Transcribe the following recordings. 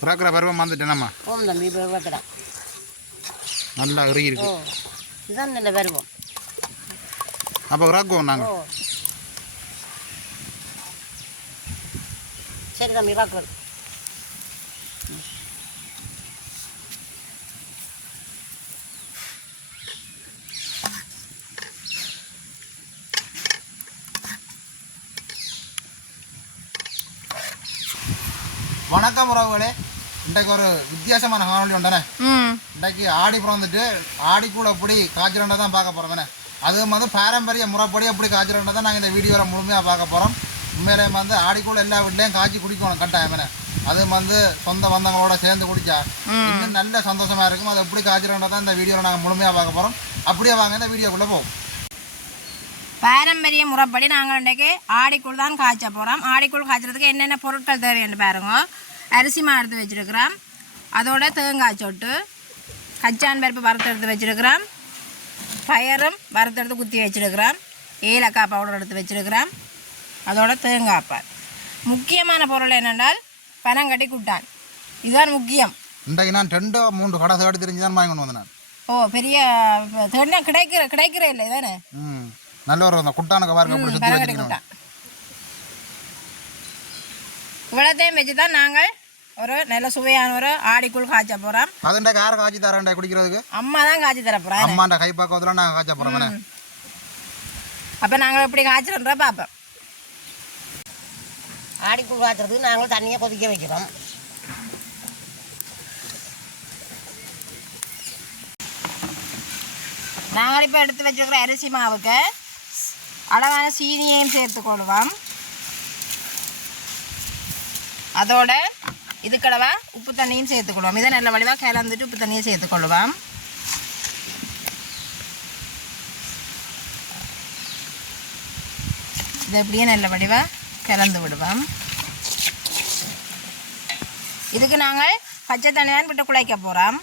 பிறக்கிற பருவம் வந்துட்டேனம்மா ஓம் தம்பி இப்போ நல்லா இறுகி ஓ இருக்கு இதுதான் நல்ல வருவோம் அப்போ இறக்குவோம் ஓ. நாங்கள் சரி தம்பி பார்க்குறோம் வணக்கம் உறவுகளே. இன்றைக்கு ஒரு வித்தியாசமான காணொலி உண்டனே இன்றைக்கு ஆடி பிறந்துட்டு ஆடிக்கூட எப்படி காய்ச்சலண்டை தான் பார்க்க போகிறோம் அது வந்து பாரம்பரிய முறைப்படி எப்படி காய்ச்சலண்டை தான் நாங்கள் இந்த வீடியோவில் முழுமையாக பார்க்க போகிறோம் உண்மையிலே வந்து ஆடிக்கூட எல்லா வீட்லேயும் காய்ச்சி குடிக்கணும் கட்டாயமே அது வந்து சொந்த பந்தங்களோட சேர்ந்து குடிச்சா இன்னும் நல்ல சந்தோஷமா இருக்கும். அது எப்படி காய்ச்சலண்டை தான் இந்த வீடியோவில் நாங்கள் முழுமையாக பார்க்க போகிறோம் அப்படியே வாங்க இந்த வீடியோக்குள்ளே போவோம். பாரம்பரிய முறைப்படி நாங்கள் இன்றைக்கு ஆடிக்குள் தான் காய்ச்ச போகிறோம் ஆடிக்குள் காய்ச்சறதுக்கு என்னென்ன பொருட்கள் தேவைன்னு பாருங்க. அரிசி மா எடுத்து வச்சுருக்கிறோம். அதோட தேங்காய் சொட்டு கச்சான் பருப்பு வறுத்தெடுத்து வச்சுருக்கிறோம். பயரும் வறுத்தெடுத்து குத்தி வச்சுருக்கிறோம். ஏலக்காய் பவுடர் எடுத்து வச்சுருக்கிறோம். அதோட தேங்காய் பால் முக்கியமான பொருள் என்னென்றால் பனங்கட்டி குட்டான். இதுதான் முக்கியம். இன்றைக்கு நான் ரெண்டோ மூன்று கடை தேடி தெரிஞ்சு தான் வாங்கி கொண்டு வந்தேன் நான். ஓ பெரிய தேடினா கிடைக்கிற கிடைக்கிற இல்லை தானே ம் நல்ல ஒரு அந்த குட்டானுக்கு பாருங்க எப்படி சுற்றி குட்டான். இவ்வளோத்தையும் வச்சு தான் நாங்கள் ஒரு நல்ல சுவையான ஒரு ஆடிக்குள் காய்ச்ச போகிறோம் அது இன்றைக்கு யாரை காய்ச்சி தரேன்டா குடிக்கிறதுக்கு. அம்மா தான் காய்ச்சி தர போகிறேன் அம்மாண்ட கை பக்கத்தில் நாங்கள் காய்ச்ச போகிறோம் அப்போ நாங்கள் எப்படி காய்ச்சலன்ற பார்ப்போம் ஆடிக்குள் காய்ச்சறதுக்கு நாங்கள் தண்ணியை கொதிக்க வைக்கிறோம். நாங்கள் இப்போ எடுத்து வச்சிருக்கிற அரிசி மாவுக்கு அளவான சீனியையும் சேர்த்துக்கொள்வோம் அதோட இதுக்கடவா உப்பு தண்ணியும் சேர்த்துக்கொள்வோம் இதை நல்ல வடிவாக கிளந்துட்டு உப்பு தண்ணியை சேர்த்துக்கொள்வோம் இதை எப்படியும் நல்ல வடிவாக கிளந்து விடுவோம். இதுக்கு நாங்கள் பச்சை தண்ணி விட்டு குழைக்க போகிறோம்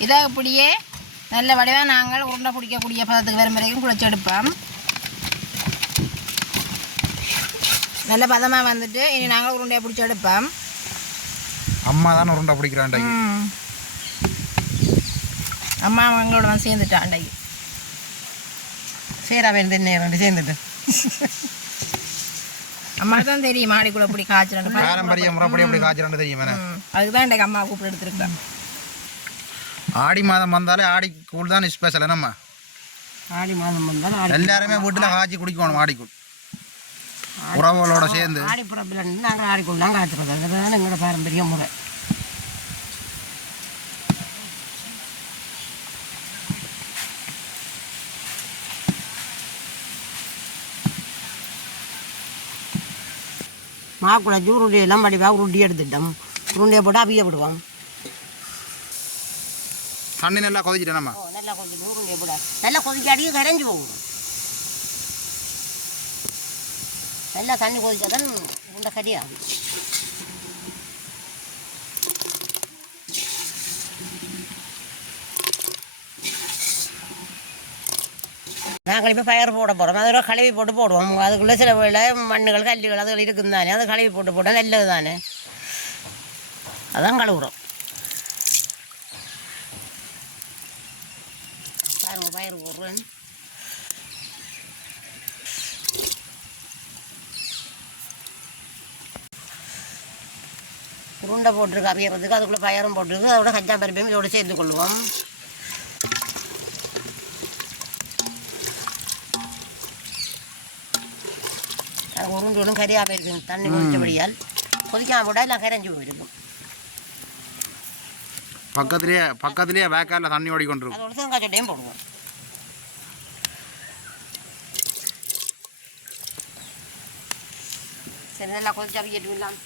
இதை அப்படியே நல்ல வடிவாக நாங்கள் உருண்டை பிடிக்கக்கூடிய பதத்துக்கு வரும் வரைக்கும் குழைச்சி எடுப்போம். நல்ல பதமாக வந்துட்டு இனி நாங்கள் உருண்டையை பிடிச்சி எடுப்போம். அம்மா தானே உருண்டை ம். அம்மா அவங்களோட வந்து சேர்ந்துட்டான் அன்றைக்கு சரி தென்னை ரெண்டு சேர்ந்துட்டு. அம்மா தான் தெரியும் மாடிக்குள்ள இப்படி காய்ச்சல் பாரம்பரிய முறைப்படி எப்படி காய்ச்சலான்னு தெரியும் அதுக்கு தான் இன்றைக்கு அம்மா கூப்பிட்டு எடுத்துருக்கேன். ஆடி மாதம் வந்தாலே ஆடி கூழ் தான் ஸ்பெஷல் நம்ம ஆடி மாதம் வந்தால் ஆடி எல்லாருமே வீட்டில் காய்ச்சி குடிக்கணும் ஆடிக்கூழ் உறவுகளோட சேர்ந்து. ஆடி பிறப்பில் நாங்கள் ஆடிக்குள் தான் காய்ச்சறது அதுதான் எங்களோட பாரம்பரிய முறை. மாக்குழச்சி உருண்டையெல்லாம் வடிவாக உருண்டி எடுத்துட்டோம். உருண்டையை போட்டு அவிய விடுவோம். தண்ணி நல்லா கொதிச்சிட்டேன் நம்ம? நல்லா கொதிக்கணும் உருண்டையை போட நல்லா கொதிக்காடியும் கரைஞ்சி போகும் நல்லா தண்ணி கொதிச்சாதான் உண்டை கறியாகும் நாங்கள் இப்போ பயிர் போட போகிறோம் அதில் கழுவி போட்டு போடுவோம். அதுக்குள்ளே சில வேலை மண்ணுகள் கல்லுகள் அதுகள் இருக்கும் தானே அதை கழுவி போட்டு போட்டால் நல்லது தானே அதான் கழுவுறோம். உருண்டை போட்டிருக்கு அவியறதுக்கு. அதுக்குள்ளே பயிரும் போட்டிருக்கு. அதோட கஞ்சா பருப்பையும் இதோட சேர்த்து கொள்வோம் அது உருண்டு ஒன்றும் கறியாக போயிருக்கு தண்ணி கொதிச்சபடியால். கொதிக்காம போட்டால் எல்லாம் கரைஞ்சி போயிருக்கும். பக்கத்துலேயே பக்கத்துலேயே வேக்காரில் தண்ணி ஓடிக்கொண்டிருக்கும். அதோட தேங்காய் சட்டையும் போடுவோம். சரி நல்லா கொதிச்சா அவியட்டு விடலாம்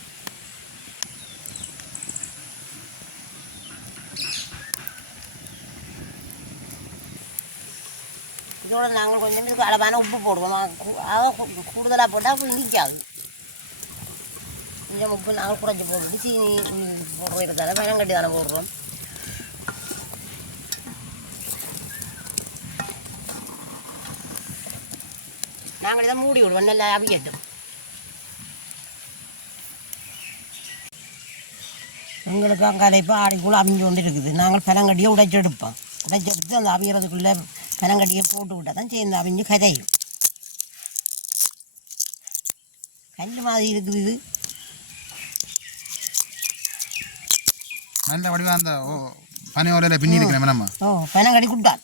இதோட நாங்கள் கொஞ்சம் அளவான உப்பு போடுவோம். ஆக கூடுதலாக போட்டால் இனிக்காது கொஞ்சம் உப்பு நாங்கள் குறைஞ்சி போட்டு சீனி போடுறோம் இருந்தாலும் வெனங்கட்டி தானே போடுறோம். நாங்கள் இதை மூடி விடுவோம். நல்லா அவியட்டும். எங்களுக்கு அங்கே இப்போ ஆடிக்குள்ளே அவிஞ்சு கொண்டு இருக்குது. நாங்கள் பனங்கட்டியை உடைச்செடுப்போம் உடைச்செடுத்து அந்த அவியறதுக்குள்ளே பனங்கடியை போட்டு விட்டால் தான் சேர்ந்து அவிஞ்சு கரையும் கல் மாதிரி இருக்குது இது நல்ல வடிவா அந்த ஓ பனி ஓலையில் பின்னி இருக்கிறேன் நம்ம ஓ பனங்கடி குட்டான்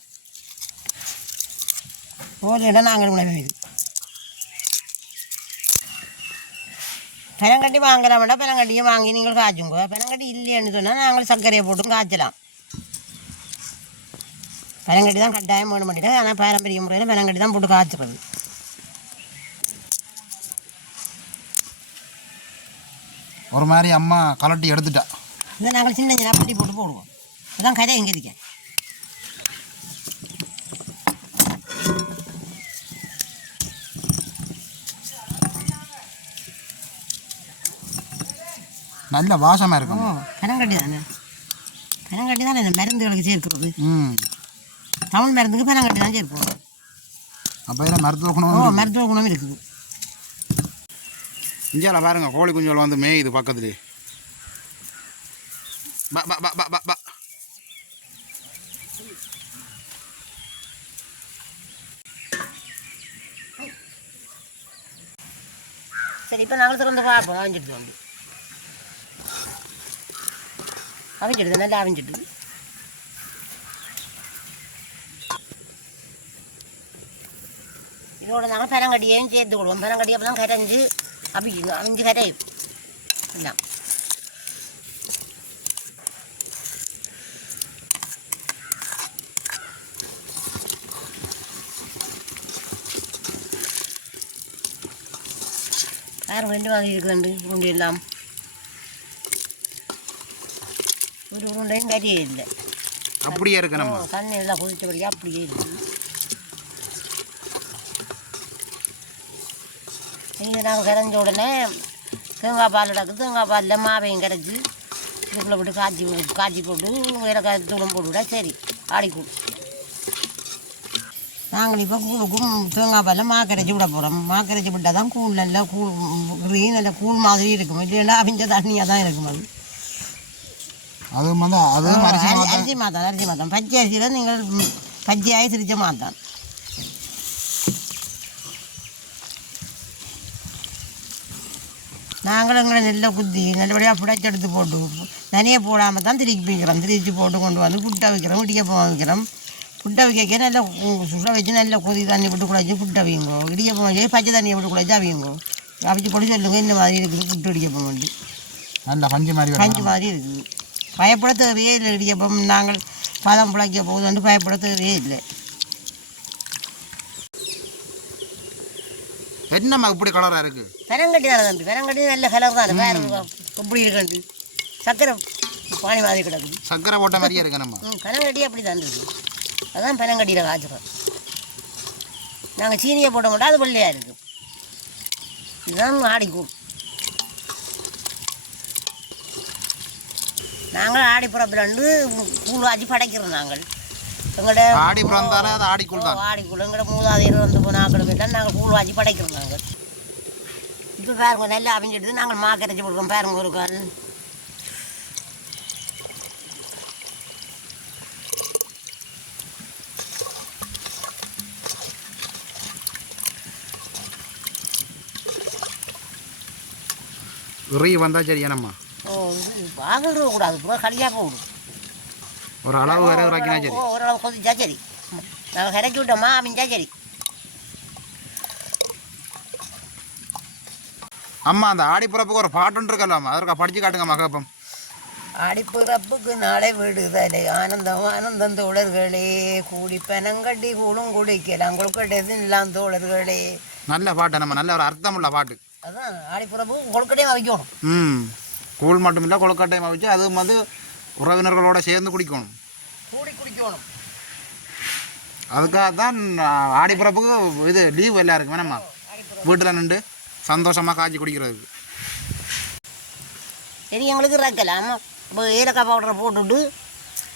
ஓலையிட நாங்கள் உணவு இது பனங்கட்டி வாங்கலாம்டா பனங்கட்டியை வாங்கி நீங்கள் காய்ச்சுங்க பனங்கட்டி இல்லைன்னு சொன்னால் நாங்கள் சர்க்கரையை போட்டு காய்ச்சலாம் பனங்கட்டி தான் கட்டாயம் வேணும் பண்ணிட்டு ஆனால் பாரம்பரிய முறையில் பனங்கட்டி தான் போட்டு காய்ச்சுறது ஒரு மாதிரி அம்மா கலட்டி எடுத்துட்டா. இதை நாங்கள் சின்ன சின்ன பட்டி போட்டு போடுவோம். அதான் கரை எங்கே இருக்க. நல்ல வாசமாக இருக்கும். ஓ பனங்கட்டி தானே? பனங்கட்டி தானே இந்த மருந்துகளுக்கு சேர்க்கிறது ம். தமிழ் மருந்துக்கு பனங்கட்டி தான் சேர்ப்போம் அப்போ இதில் மருத்துவ ஓ குணம் மருத்துவ குணம் இருக்குது. இந்தியாவில் பாருங்க கோழி குஞ்சுகள் வந்து மேயுது பக்கத்துலேயே. பா பா பா பா பா பா. சரி இப்போ நாங்கள் திறந்து பார்ப்போம். அவிஞ்சிட்டு வந்து அவிஞ்சிடுது நல்லா அவிஞ்சிட்டு நாங்கள் பனங்கட்டியையும் சேர்த்து கொடுவோம் பனங்கட்டி அப்போ தான் கரைஞ்சி அவிக்கணும் அவிஞ்சு கரையும் எல்லாம் வேறு ரெண்டு மாதிரி இருக்குதுண்டு உருண்டை எல்லாம் ஒரு உருண்டையும் கறியே இல்லை அப்படியே இருக்கு நம்ம தண்ணி எல்லாம் கொதிச்சபடியே அப்படியே இருக்குது இது நாங்கள் கரைஞ்ச உடனே தேங்காய் பால் எடுக்குது தேங்காய் பாலில் மாவையும் கரைச்சி இதுக்குள்ளே போட்டு காய்ச்சி காய்ச்சி போட்டு ஏலக்காய் தூளம் போட்டு விட சரி ஆடிக்கூடும் நாங்கள் இப்போ கூழுக்கும் தேங்காய் பாலில் மா கரைச்சி விட போகிறோம் மா கரைச்சி விட்டால் தான் கூழ் நல்லா கூழ் green நல்ல கூழ் மாதிரி இருக்கும். இல்லைன்னா அவிஞ்ச தண்ணியாக தான் இருக்கும் அது. அதுவும் வந்து அதுவும் அரிசி அரி- மாவு அரிசி மாத்தான் பச்சை அரிசியில் நீங்கள் பச்சையாகி திரிச்ச மாத்தான் நாங்களும் எங்களை நெல்லை குத்தி நல்லபடியாக புடைச்செடுத்து போட்டு நனியை போடாமல் தான் திருப்பி வைக்கிறோம். திரிச்சு போட்டு கொண்டு வந்து புட்டை வைக்கிறோம் இடியப்பம் வைக்கிறோம். புட்டை வைக்க நல்லா சுட வச்சு நல்லா கொதி தண்ணி விட்டு குழச்சி புட்டை வைங்கோ இடியப்பம் வச்சு பச்சை தண்ணியை விட்டு குழச்சி அவியுங்கோ அவிச்சு போட்டு சொல்லுங்க இந்த மாதிரி இருக்குது புட்டு இடியப்பம் வந்து. நல்ல பஞ்சு மாதிரி. பஞ்சு மாதிரி இருக்குது. பயப்பட தேவையே இல்லை இடியப்பம். நாங்கள் பழம் பிழைக்க போகுதுன்னு பயப்பட தேவையே இல்லை. என்னம்மா இப்படி கலராக இருக்கு? பெரங்கட்டி தானே தம்பி பெரங்கட்டி நல்ல கலர் தானே. எப்படி இருக்கண்டு சக்கரை பானி மாதிரி கிடக்குது. சர்க்கரை போட்ட மாதிரியே இருக்கு நம்ம. பெரங்கட்டி அப்படி தான் இருக்குது அதான் பெரங்கட்டியில் காய்ச்சிறோம் நாங்கள் சீனியை போட மாட்டோம் அது வெள்ளையாக இருக்குது இதுதான் ஆடிக்கூழ் நாங்கள் ஆடி புறப்பிலண்டு கூழ் ஆச்சு படைக்கிறோம் நாங்கள். எங்களோட ஆடி பிறந்தாலே அது ஆடிக்குள் தான். ஆடிக்குள்ள எங்களோட மூதாதையர் வந்து போனாக்கள் எல்லாம் நாங்கள் கூழ் ஆச்சு படைக்கிறோம் நாங்கள் இப்போ பாருங்க நல்லா அவிஞ்சிடுது. நாங்கள் மா கரைச்சி கொடுக்குறோம். பாருங்க ஒரு கால். உரி வந்தால் சரி என்னம்மா ஓ வாங்கிட்டு கூடாது கடியாக போடும் ஒரு அளவு வரை உரைக்கினா சரி ஓரளவு கொதிச்சா சரி நாங்கள் கரைச்சி விட்டோமா அவிஞ்சா சரி அம்மா அந்த ஆடி பிறப்புக்கு ஒரு பாட்டுன்னு இருக்கலாமா அதற்கா படிச்சு காட்டுங்க மகப்பம் ஆடிப்பிறப்புக்கு நாளை விடுதலை ஆனந்தம் ஆனந்தம் தோழர்களே கூடி பெனங்கட்டி கூடும் குடிக்கலாம் கொழுக்கட்டை எல்லாம் தோழர்களே நல்ல பாட்டு நம்ம நல்ல ஒரு அர்த்தமுள்ள பாட்டு அதான் ஆடிப்பிறப்பு கொழுக்கட்டையும் வைக்கணும் ம் கூழ் மட்டும் இல்லை கொழுக்கட்டையும் வச்சு அதுவும் வந்து உறவினர்களோட சேர்ந்து குடிக்கணும் கூடி குடிக்கணும். அதுக்காக தான் ஆடி பிறப்புக்கு இது லீவ் எல்லாம் இருக்கு வேணாம்மா வீட்டில் நின்று சந்தோஷமாக காய்ச்சி குடிக்கிறதுக்கு சரி எங்களுக்கு ரக்கலாம் இப்போ ஏலக்காய் பவுடரை போட்டுவிட்டு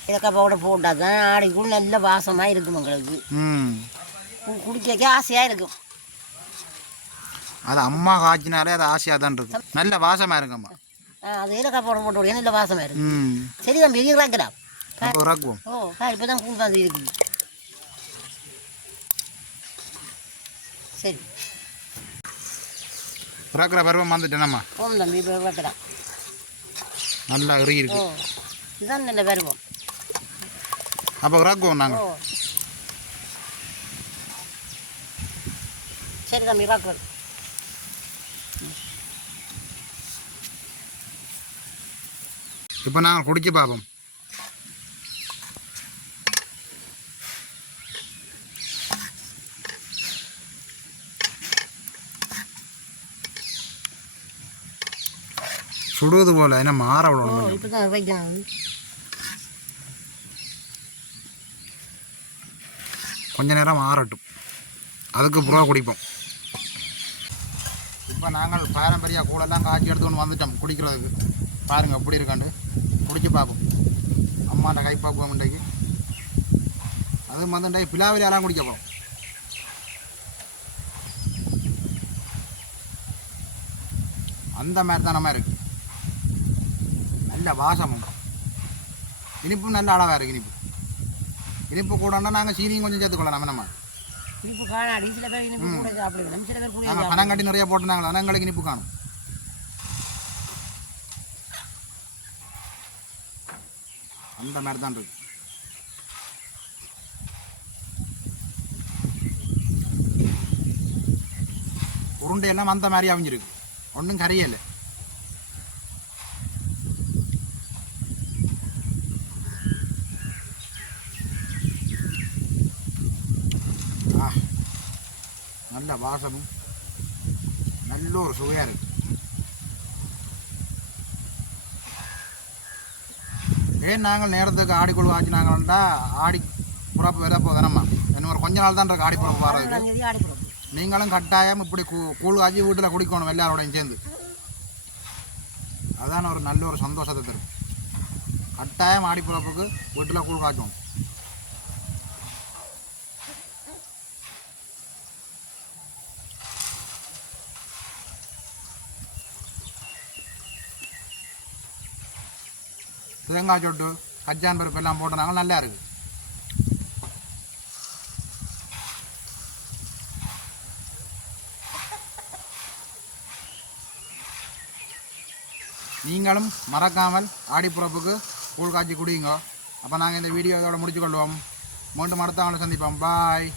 ஏலக்காய் பவுடர் போட்டால் தான் ஆடிக்குள் நல்ல வாசமாக இருக்கும் எங்களுக்கு. குடிக்க ஆசையாக இருக்கும். அது அம்மா காய்ச்சினாலே அது ஆசையாக தான் இருக்கும். நல்ல வாசமாக இருக்கும்மா. அது ஏலக்காய் போட போட்டு நல்ல வாசமாக இருக்கு ம். சரி இது இறக்கிறா ஓ கா இப்போ தான் கூழ் தான் இருக்குது சரி இறக்குற பருவம் வந்துட்டேனம்மா ஓம் தம்பி இப்போ இறக்கிறா நல்லா இறுகி இருக்கு இதுதான் நல்ல பருவம் அப்போ இறக்குவோம் ஓ நாங்கள் சரி தம்பி இறக்குறோம் இப்போ நாங்கள் குடிச்சு பார்ப்போம் சுடுவது போல என்ன மாற விடணும் கொஞ்சம். இப்போ தான் கொஞ்ச நேரம் ஆறட்டும். அதுக்கு புறா குடிப்போம். இப்போ நாங்கள் பாரம்பரிய கூடெல்லாம் காய்ச்சி எடுத்துன்னு வந்துட்டோம் குடிக்கிறதுக்கு. பாருங்கள் எப்படி இருக்காண்டு. குடிச்சு பார்ப்போம். அம்மாட்ட கை பார்ப்போம் இன்றைக்கு. அது வந்து இன்றைக்கு பிலாவிலாம் குடிக்க போகிறோம் அந்த மாதிரி தான் நம்ம இருக்கு. நல்ல வாசமும் இனிப்பும் நல்ல அளவாக இருக்குது இனிப்பு. இனிப்பு கூடன்னா நாங்கள் சீனியும் கொஞ்சம் சேர்த்துக்கொள்ளலாம் நம்ம நம்ம இனிப்பு காணாடி சில பேர் இனிப்பு கூட சாப்பிடுவோம் சில பேர் கூட நாங்கள் பணம் கட்டி நிறைய போட்டுனாங்களா எங்களுக்கு இனிப்பு காணும். அந்த மாதிரி தான் இருக்கு. உருண்டையெல்லாம் அந்த மாதிரி அவிஞ்சிருக்கு. ஒன்றும் கரையலை நல்ல வாசமும் நல்ல ஒரு சுவையாக இருக்கு. ஏன் நாங்கள் நேரத்துக்கு ஆடிக்குழு வாங்கினாங்கள்டா ஆடி புறப்பு விலை போதனம்மா இன்னும் ஒரு கொஞ்ச நாள் தான் இருக்கு ஆடி புறப்பு போடுவோம் நீங்களும் கட்டாயம் இப்படி கூ கூழ் காய்ச்சி வீட்டில் குடிக்கணும் எல்லாரோடையும் சேர்ந்து. அதான் ஒரு நல்ல ஒரு சந்தோஷத்தை தரும். கட்டாயம் ஆடி புறப்புக்கு வீட்டில் கூழ் காய்ச்சணும் தேங்காய் சொட்டு கச்சான் பருப்பு எல்லாம் போட்டனாங்க நல்லா இருக்குது நீங்களும் மறக்காமல் ஆடிப்புறப்புக்கு கூழ் காய்ச்சி குடியுங்க. அப்போ நாங்கள் இந்த வீடியோ இதோட முடிச்சுக்கொள்வோம். மீண்டும் அடுத்த ஆளை சந்திப்போம். பாய்